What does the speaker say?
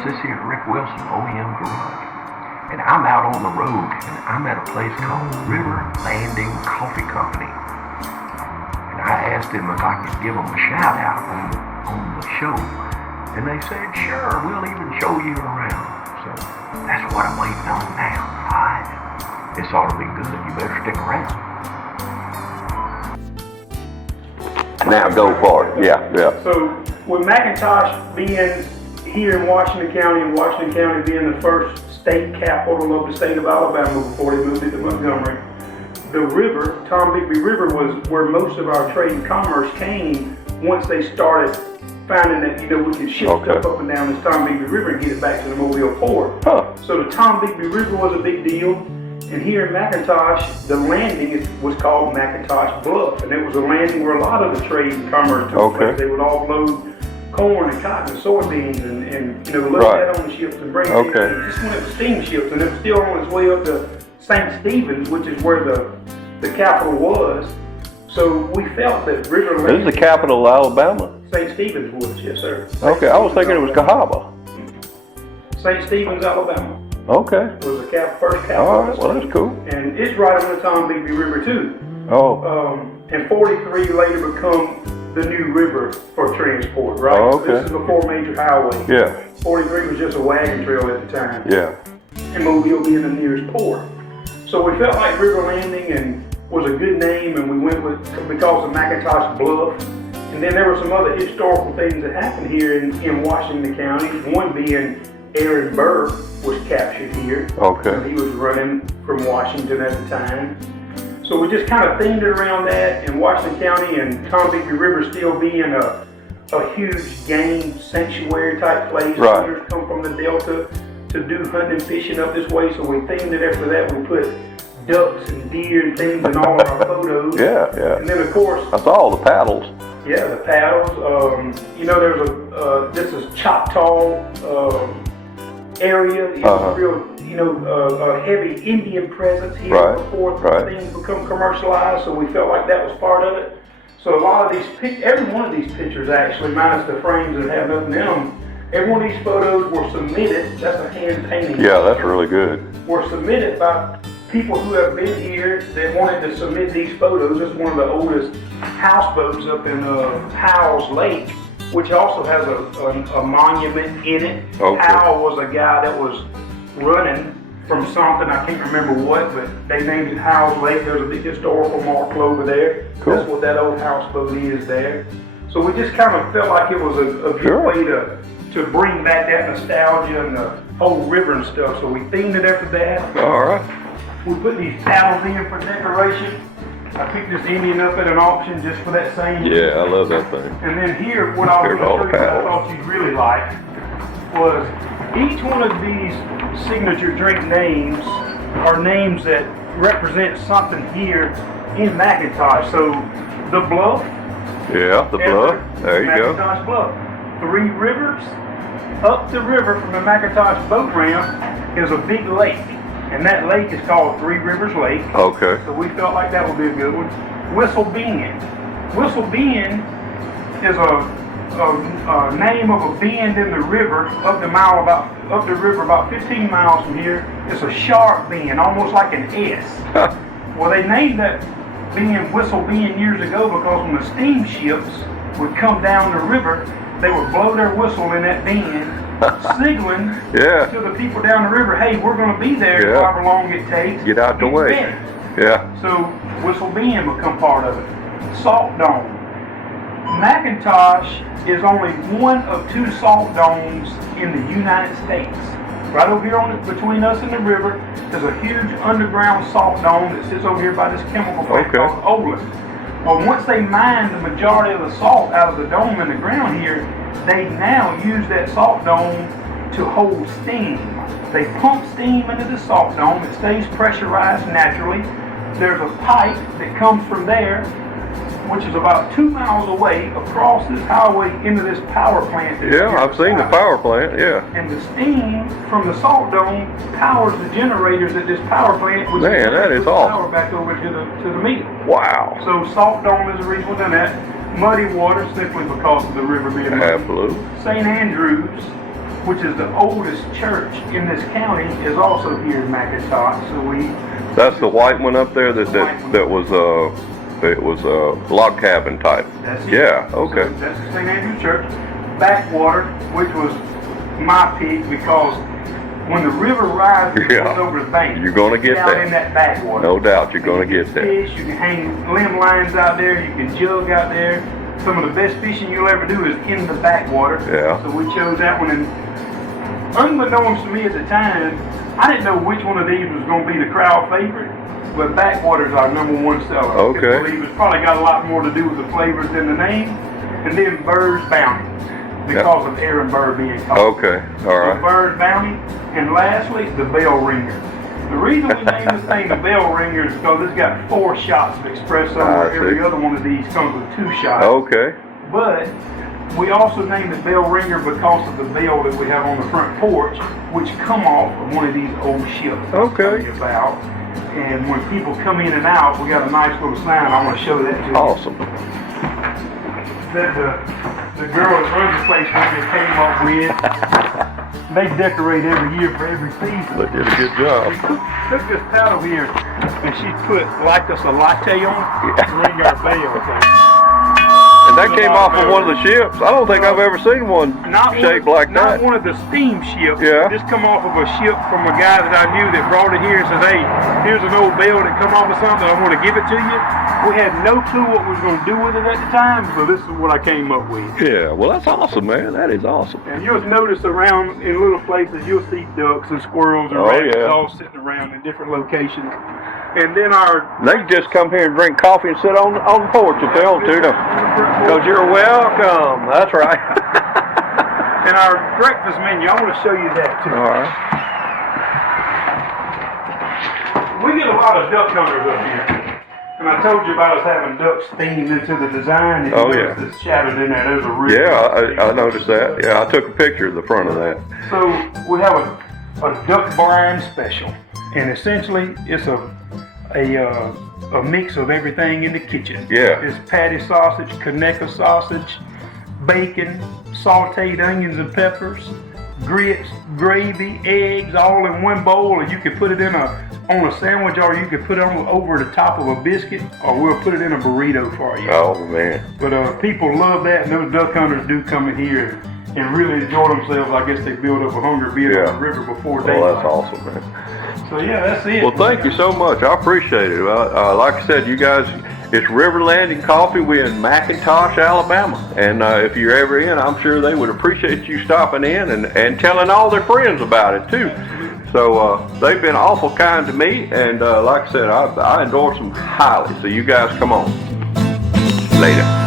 This here is Rick Wilson, OAM Garage. And I'm out on the road, and I'm at a place called River Landing Coffee Company. And I asked them if I could give them a shout out on the show. And they said, sure, we'll even show you around. So that's what I'm waiting on now. Alright. This ought to be good. You better stick around. Now go for it. Yeah. So with McIntosh being here in Washington County, and Washington County being the first state capital of the state of Alabama before they moved it to Montgomery, the river, Tom Bigby River, was where most of our trade and commerce came once they started finding that, we could ship stuff up and down this Tom Bigby River and get it back to the Mobile port. So the Tom Bigby River was a big deal. And here in McIntosh, the landing was called McIntosh Bluff. And it was a landing where a lot of the trade and commerce took place. They would offload corn and cotton and soybeans and load that on the ships and bring it in. It just went up steamships, and it was still on its way up to St. Stephen's, which is where the capital was. So we felt that River Landing... This is the capital of Alabama? St. Stephen's was, yes sir. Okay, I was thinking it was Cahaba. St. Stephen's, Alabama. Okay. It was the first capital. All right, well that's cool. And it's right on the Tom Bigby River too. And 43 later become the new river for transport, right? So this is before major highway. Yeah. 43 was just a wagon trail at the time. Yeah. And Mobile being the nearest port. So we felt like River Landing was a good name, and we went with because of McIntosh Bluff. And then there were some other historical things that happened here in Washington County. One being Aaron Burr was captured here. He was running from Washington at the time. So we just kind of themed it around that, in Washington County and Tom Bigby River still being a huge game sanctuary type place. Hunters come from the Delta to do hunting and fishing up this way, so we themed it after that. We put ducks and deer and things in all of our photos. And then of course... I saw all the paddles. Yeah, the paddles. There's this is Choctaw area. It was real, a heavy Indian presence here before things become commercialized, so we felt like that was part of it. So a lot of these, every one of these pictures actually, minus the frames that have nothing in them, every one of these photos were submitted, that's a hand painting. Yeah, that's really good. Were submitted by people who have been here that wanted to submit these photos. This is one of the oldest houseboats up in Howell's Lake, which also has a monument in it. Howell was a guy that was running from something, I can't remember what, but they named it Howell's Lake. There's a big historical marker over there. That's what that old houseboat is there. So we just kind of felt like it was a good way to bring back that nostalgia and the whole river and stuff. So we themed it after that. All right. We put these paddles in for decoration. I picked this Indian up at an auction just for that same. Yeah, I love that thing. And then here, what I was going to show you that I thought you'd really like was each one of these signature drink names are names that represent something here in McIntosh. So the Bluff. Yeah, the Bluff. There you go. McIntosh Bluff. 3 Rivers. Up the river from the McIntosh boat ramp is a big lake. And that lake is called 3 Rivers Lake. So we felt like that would be a good one. Whistle Bend. Whistle Bend is a name of a bend in the river up the river about 15 miles from here. It's a sharp bend, almost like an S. Well, they named that bend Whistle Bend years ago because when the steamships would come down the river, they would blow their whistle in that bend, signaling to the people down the river, hey, we're going to be there however long it takes. Get out the way. So Whistle Bend become part of it. Salt Dome. McIntosh is only one of 2 salt domes in the United States. Right over here between us and the river, there's a huge underground salt dome that sits over here by this chemical plant called Olin. Well, once they mine the majority of the salt out of the dome in the ground here, they now use that salt dome to hold steam. They pump steam into the salt dome. It stays pressurized naturally. There's a pipe that comes from there, which is about 2 miles away across this highway into this power plant. I've seen the power plant, And the steam from the salt dome powers the generators at this power plant, which that is awesome. Power back over to the mill. Wow. So salt dome is the reason we've done that. Muddy water simply because of the river being muddy. Absolutely. St. Andrews which is the oldest church in this county, is also here in McIntosh. So we. That's the white one up there that was it was a log cabin type. That's it. Yeah. Okay. So that's the St. Andrew's Church. Backwater, which was my pick because when the river rises over the bank, you're gonna get out that. in that backwater. No doubt, you're gonna get that. Fish, you can hang limb lines out there, you can jug out there. Some of the best fishing you'll ever do is in the backwater. Yeah. So we chose that one, and unbeknownst to me at the time, I didn't know which one of these was going to be the crowd favorite, but Backwater's our #1 seller. Okay. I believe it's probably got a lot more to do with the flavors than the name. And then Bird's Bounty, because of Aaron Bird being caught. Okay. All right. So Bird's Bounty, and lastly, the Bell Ringer. The reason we named this thing the Bell Ringer is because it's got 4 shots of espresso, where every other one of these comes with 2 shots. Okay. But we also named it Bell Ringer because of the bell that we have on the front porch, which come off of one of these old ships. Okay. About. And when people come in and out, we got a nice little sign. I want to show that to you. Awesome. That the girl that runs the place came up with. They decorate every year for every season. They did a good job. She took this paddle here and she put like us a latte on it to ring our bell. And that came off of one of the ships. I don't think I've ever seen one shaped like that. Not one of the steam ships. Yeah. This come off of a ship from a guy that I knew that brought it here and said, hey, here's an old bell that come off of something. I want to give it to you. We had no clue what we was going to do with it at the time, so this is what I came up with. Yeah, well, that's awesome, man. That is awesome. And you'll notice around in little places, you'll see ducks and squirrels and rabbits all sitting around in different locations. And then they can just come here and drink coffee and sit on the porch if they want to. Because you're welcome. That's right. And our breakfast menu, I want to show you that too. All right. We get a lot of duck hunters up here. And I told you about us having ducks themed into the design. And it's shadowed in there. There's a real I noticed that. Yeah, I took a picture of the front of that. So we have a duck brine special. And essentially, it's a mix of everything in the kitchen. Yeah. It's patty sausage, Conecuh sausage, bacon, sauteed onions and peppers, grits, gravy, eggs, all in one bowl, and you can put it on a sandwich, or you can put it over the top of a biscuit, or we'll put it in a burrito for you. Oh man! But people love that, and those duck hunters do come in here and really enjoy themselves. I guess they build up a hunger being on the river before daylight. Well, that's awesome, man. So yeah, that's it. Well, thank you so much. I appreciate it. Like I said, you guys, it's River Landing Coffee. We're in McIntosh, Alabama. And if you're ever in, I'm sure they would appreciate you stopping in and telling all their friends about it too. So they've been awful kind to me. And like I said, I endorse them highly. So you guys come on. Later.